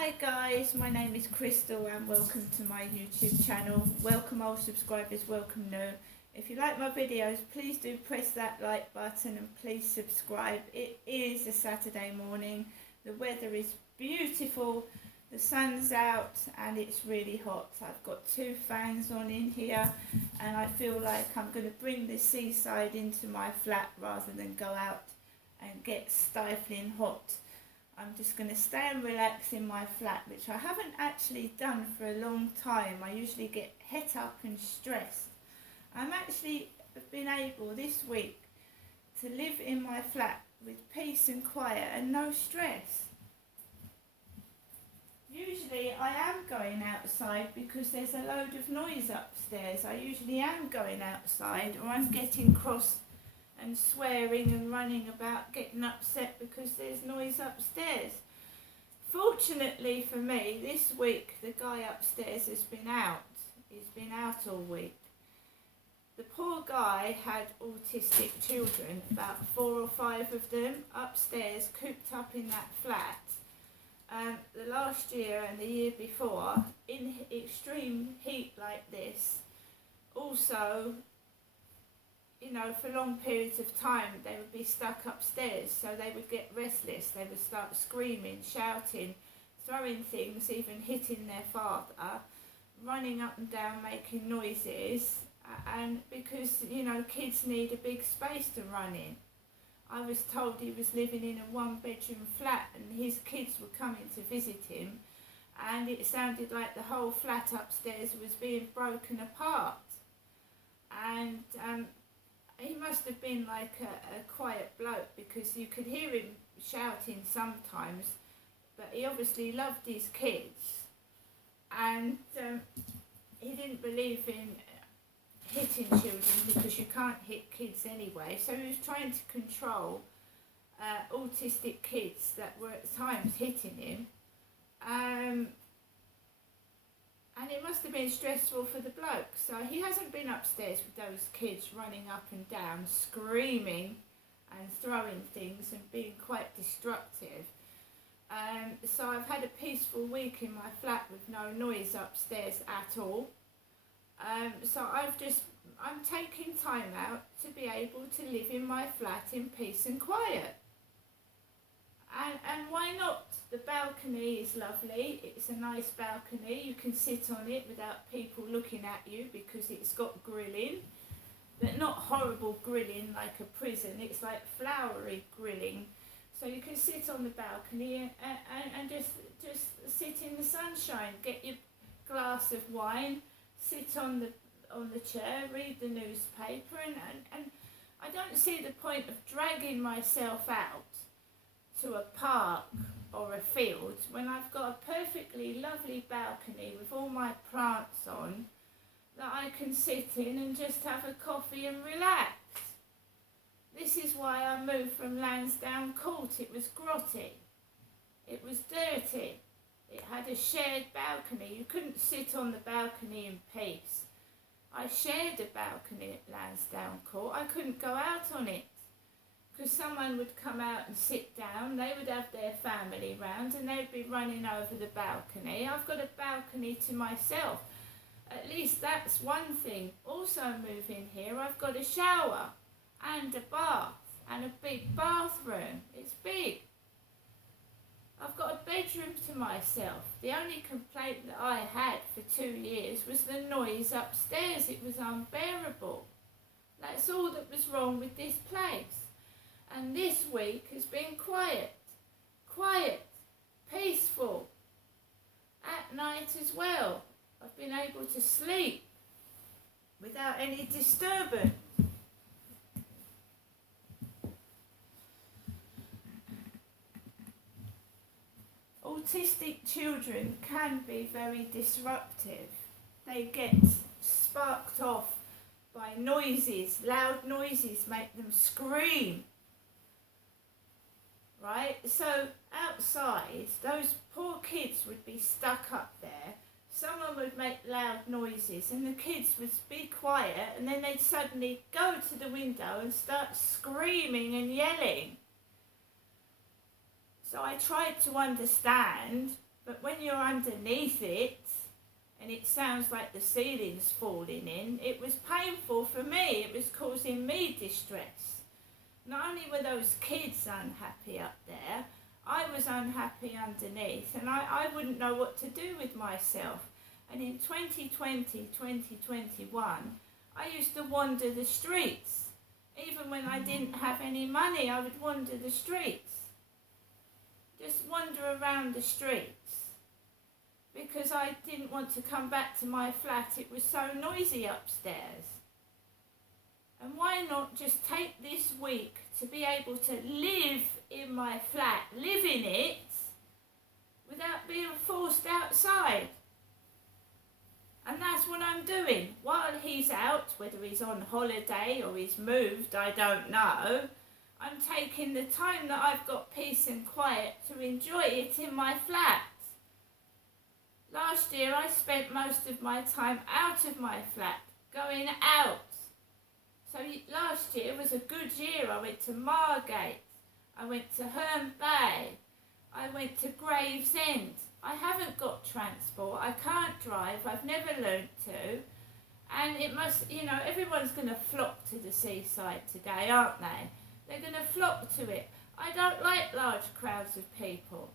Hi guys, my name is Crystal and welcome to my YouTube channel. Welcome old subscribers, welcome new. If you like my videos, please do press that like button and please subscribe. It is a Saturday morning, the weather is beautiful, the sun's out and it's really hot. I've got two fans on in here and I feel like I'm going to bring the seaside into my flat rather than go out and get stifling hot. I'm just going to stay and relax in my flat, which I haven't actually done for a long time. I usually get het up and stressed. I'm actually been able this week to live in my flat with peace and quiet and no stress. Usually I am going outside because there's a load of noise upstairs. I usually am going outside, or I'm getting cross and swearing and running about, getting upset because there's noise upstairs. Fortunately for me, this week the guy upstairs has been out. He's been out all week. The poor guy had autistic children, about 4 or 5 of them, upstairs, cooped up in that flat. The last year and the year before, in extreme heat like this, also, you know, for long periods of time they would be stuck upstairs, so they would get restless, they would start screaming, shouting, throwing things, even hitting their father, running up and down making noises, and because, you know, kids need a big space to run in. I was told he was living in a 1-bedroom flat and his kids were coming to visit him and it sounded like the whole flat upstairs was being broken apart. And he must have been like a quiet bloke because you could hear him shouting sometimes, but he obviously loved his kids and he didn't believe in hitting children because you can't hit kids anyway, so he was trying to control autistic kids that were at times hitting him, and it must have been stressful for the bloke. So he hasn't been upstairs with those kids running up and down, screaming and throwing things and being quite destructive. So I've had a peaceful week in my flat with no noise upstairs at all. So I'm taking time out to be able to live in my flat in peace and quiet. And why not? The balcony is lovely. It's a nice balcony. You can sit on it without people looking at you because it's got grilling. But not horrible grilling like a prison. It's like flowery grilling. So you can sit on the balcony and just sit in the sunshine. Get your glass of wine. Sit on the chair, read the newspaper, and I don't see the point of dragging myself out to a park or a field when I've got a perfectly lovely balcony with all my plants on that I can sit in and just have a coffee and relax. This is why I moved from Lansdowne Court. It was grotty, it was dirty. It had a shared balcony. You couldn't sit on the balcony in peace. I shared a balcony at Lansdowne Court. I couldn't go out on it because someone would come out and sit down. They would have their family round and they'd be running over the balcony. I've got a balcony to myself. At least that's one thing. Also moving here, I've got a shower and a bath and a big bathroom. It's big. I've got a bedroom to myself. The only complaint that I had for 2 years was the noise upstairs. It was unbearable. That's all that was wrong with this place. And this week has been quiet, peaceful. At night as well, I've been able to sleep without any disturbance. Autistic children can be very disruptive. They get sparked off by noises. Loud noises make them scream. Right? So outside, those poor kids would be stuck up there. Someone would make loud noises and the kids would be quiet and then they'd suddenly go to the window and start screaming and yelling. So I tried to understand, But when you're underneath it, and it sounds like the ceiling's falling in, it was painful for me. It was causing me distress. Not only were those kids unhappy up there, I was unhappy underneath, and I wouldn't know what to do with myself. And in 2020, 2021, I used to wander the streets. Even when I didn't have any money, I would wander the streets. Just wander around the streets. Because I didn't want to come back to my flat. It was so noisy upstairs. And why not just take this week to be able to live in my flat, live in it, without being forced outside? And that's what I'm doing. While he's out, whether he's on holiday or he's moved, I don't know, I'm taking the time that I've got peace and quiet to enjoy it in my flat. Last year I spent most of my time out of my flat, going out. So last year was a good year. I went to Margate, I went to Herne Bay, I went to Gravesend. I haven't got transport, I can't drive, I've never learnt to. And it must, everyone's going to flock to the seaside today, aren't they? They're going to flock to it. I don't like large crowds of people.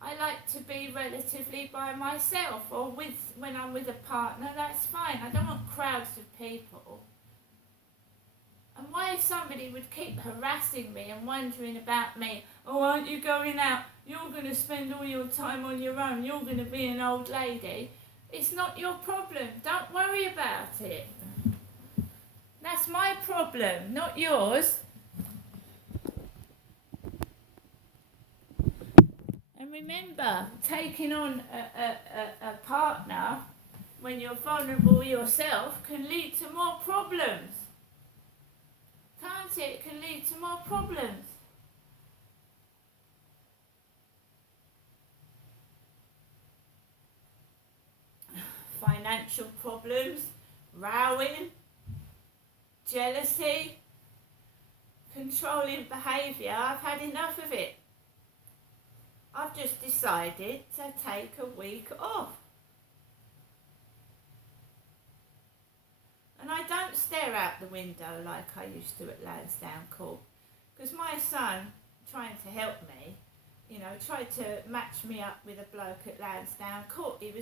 I like to be relatively by myself, or when I'm with a partner, that's fine. I don't want crowds of people. And why somebody would keep harassing me and wondering about me, oh, aren't you going out? You're going to spend all your time on your own. You're going to be an old lady. It's not your problem. Don't worry about it. That's my problem, not yours. And remember, taking on a partner when you're vulnerable yourself can lead to more problems. Can't it? It can lead to more problems. Financial problems, rowing, jealousy, controlling behaviour. I've had enough of it. I've just decided to take a week off. And I don't stare out the window like I used to at Lansdowne Court. Because my son, trying to help me, tried to match me up with a bloke at Lansdowne Court. He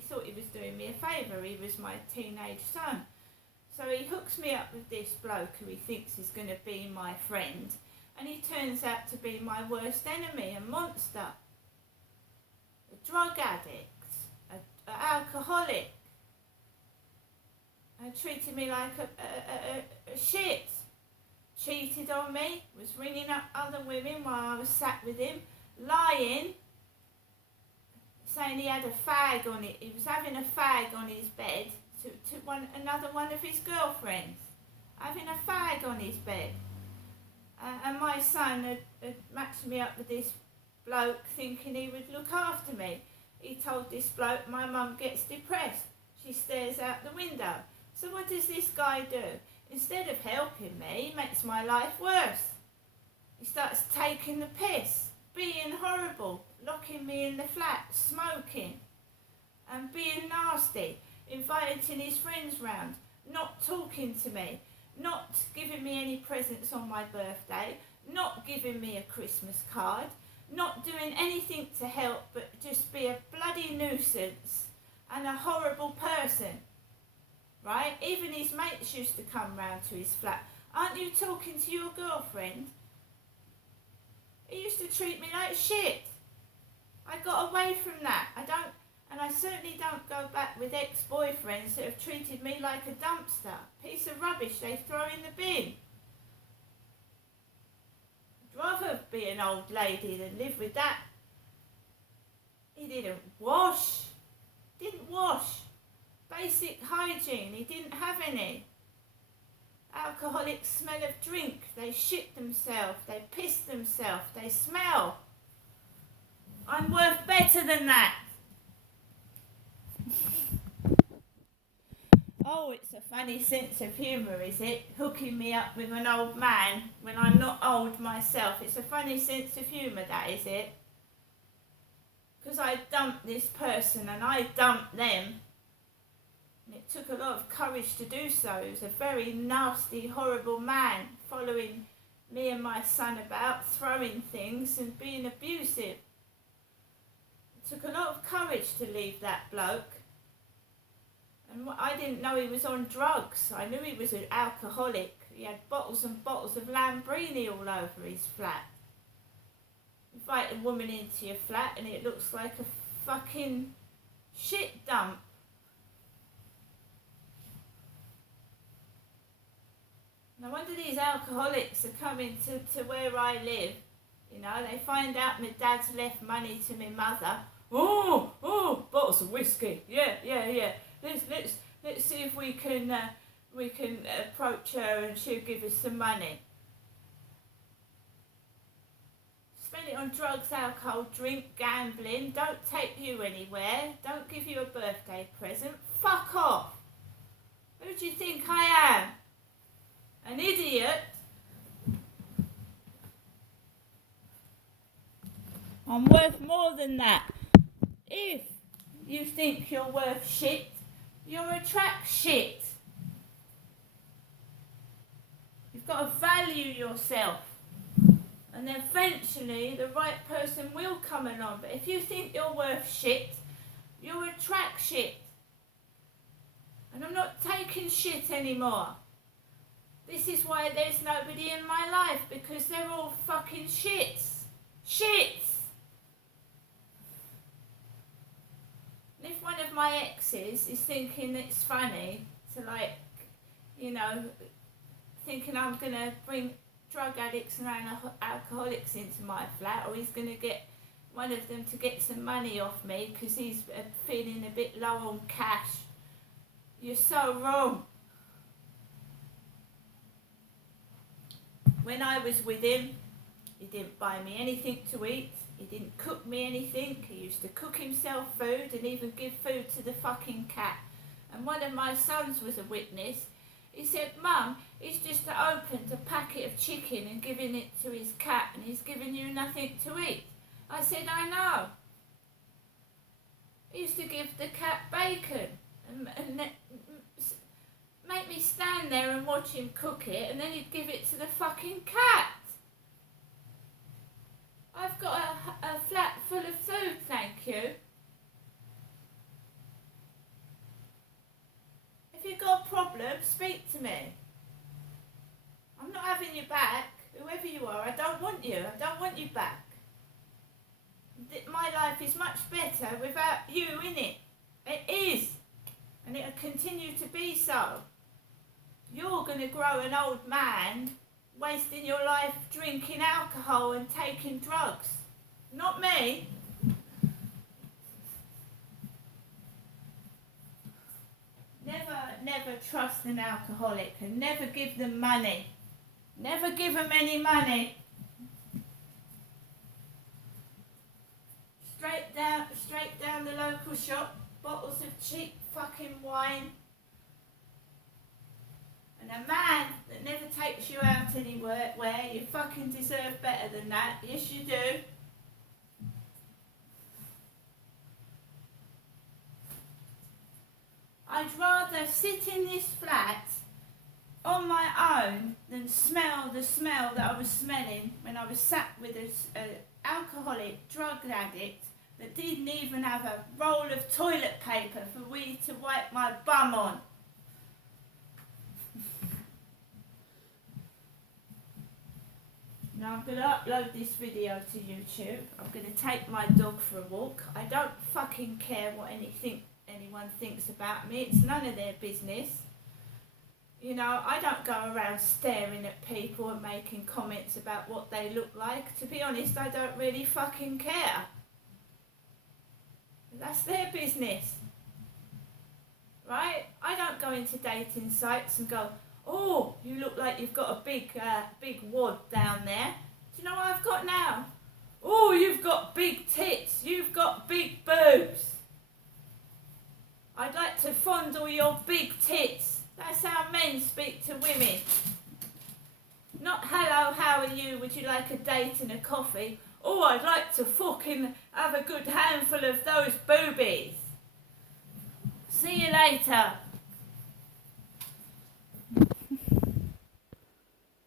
thought he was doing me a favour. He was my teenage son. So he hooks me up with this bloke who he thinks is going to be my friend. And he turns out to be my worst enemy, a monster, a drug addict, an alcoholic, and treated me like a shit. Cheated on me, was ringing up other women while I was sat with him, lying, saying he had a fag on it. He was having a fag on his bed to another one of his girlfriends, having a fag on his bed. And my son had matched me up with this bloke thinking he would look after me. He told this bloke, my mum gets depressed. She stares out the window. So what does this guy do? Instead of helping me, he makes my life worse. He starts taking the piss, being horrible, locking me in the flat, smoking, and being nasty, inviting his friends round, not talking to me, not giving me any presents on my birthday, not giving me a Christmas card, not doing anything to help but just be a bloody nuisance and a horrible person, right? Even his mates used to come round to his flat. Aren't you talking to your girlfriend? He used to treat me like shit. I got away from that. I certainly don't go back with ex-boyfriends that have treated me like a dumpster, piece of rubbish they throw in the bin. I'd rather be an old lady than live with that. He didn't wash. Basic hygiene, he didn't have any. Alcoholics smell of drink, they shit themselves, they piss themselves, they smell. I'm worth better than that. Oh, it's a funny sense of humour, is it? Hooking me up with an old man when I'm not old myself. It's a funny sense of humour, that is it. because I dumped this person and I dumped them. And it took a lot of courage to do so. He was a very nasty, horrible man, following me and my son about, throwing things and being abusive. It took a lot of courage to leave that bloke. And I didn't know he was on drugs. I knew he was an alcoholic. He had bottles and bottles of Lambrini all over his flat. Invite a woman into your flat and it looks like a fucking shit dump. No wonder these alcoholics are coming to where I live. You know, they find out my dad's left money to my mother. Oh, bottles of whiskey. Yeah. Let's see if we can approach her and she'll give us some money. Spend it on drugs, alcohol, drink, gambling. Don't take you anywhere. Don't give you a birthday present. Fuck off. Who do you think I am? An idiot? I'm worth more than that. If you think you're worth shit, you'll attract shit. You've got to value yourself. And then eventually the right person will come along. But if you think you're worth shit, you'll attract shit. And I'm not taking shit anymore. This is why there's nobody in my life, because they're all fucking shits. Shits! And if one of my exes is thinking it's funny to, like, you know, thinking I'm going to bring drug addicts and alcoholics into my flat, or he's going to get one of them to get some money off me because he's feeling a bit low on cash, you're so wrong. When I was with him, he didn't buy me anything to eat. He didn't cook me anything. He used to cook himself food and even give food to the fucking cat. And one of my sons was a witness. He said, Mum, he's just opened a packet of chicken and giving it to his cat and he's giving you nothing to eat. I said, I know. He used to give the cat bacon and make me stand there and watch him cook it, and then he'd give it to the fucking cat. I've got a flat full of food, thank you. If you've got a problem, speak to me. I'm not having you back, whoever you are. I don't want you. I don't want you back. My life is much better without you in it. It is. And it'll continue to be so. You're going to grow an old man wasting your life drinking alcohol and taking drugs. Not me. Never trust an alcoholic and never give them money. Never give them any money. Straight down the local shop, bottles of cheap fucking wine. And a man that never takes you out anywhere, you fucking deserve better than that. Yes, you do. I'd rather sit in this flat on my own than smell the smell that I was smelling when I was sat with an alcoholic drug addict that didn't even have a roll of toilet paper for me to wipe my bum on. Now I'm going to upload this video to YouTube. I'm going to take my dog for a walk. I don't fucking care what anyone thinks about me. It's none of their business. You know, I don't go around staring at people and making comments about what they look like. To be honest, I don't really fucking care. That's their business. Right? I don't go into dating sites and go, oh, you look like you've got a big wad down there. Do you know what I've got now? Oh, you've got big tits. You've got big boobs. I'd like to fondle your big tits. That's how men speak to women. Not, hello, how are you? Would you like a date and a coffee? Oh, I'd like to fucking have a good handful of those boobies. See you later.